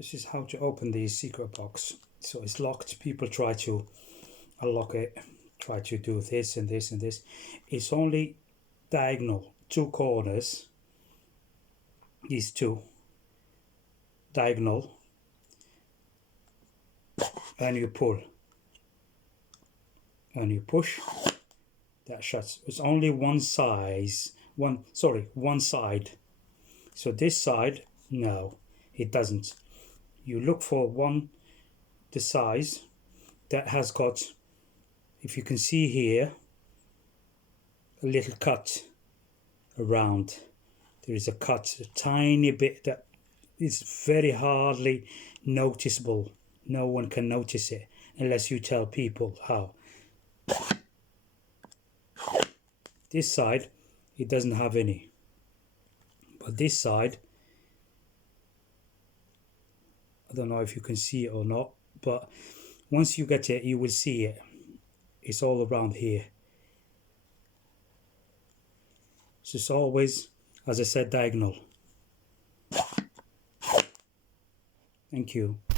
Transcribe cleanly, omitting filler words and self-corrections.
This is how to open the secret box. So it's locked. People try to unlock it, try to do this and this and this. It's only diagonal, two corners, these two diagonal, and you pull and you push, that shuts. It's only one side. So this side, no, it doesn't. You look for the size that has got, if you can see here, a little cut around. There is a cut, a tiny bit that is very hardly noticeable. No one can notice it unless you tell people how. This side, it doesn't have any. But this side, I don't know if you can see it or not, but once you get it, you will see it. It's all around here. So it's always, as I said, diagonal. Thank you.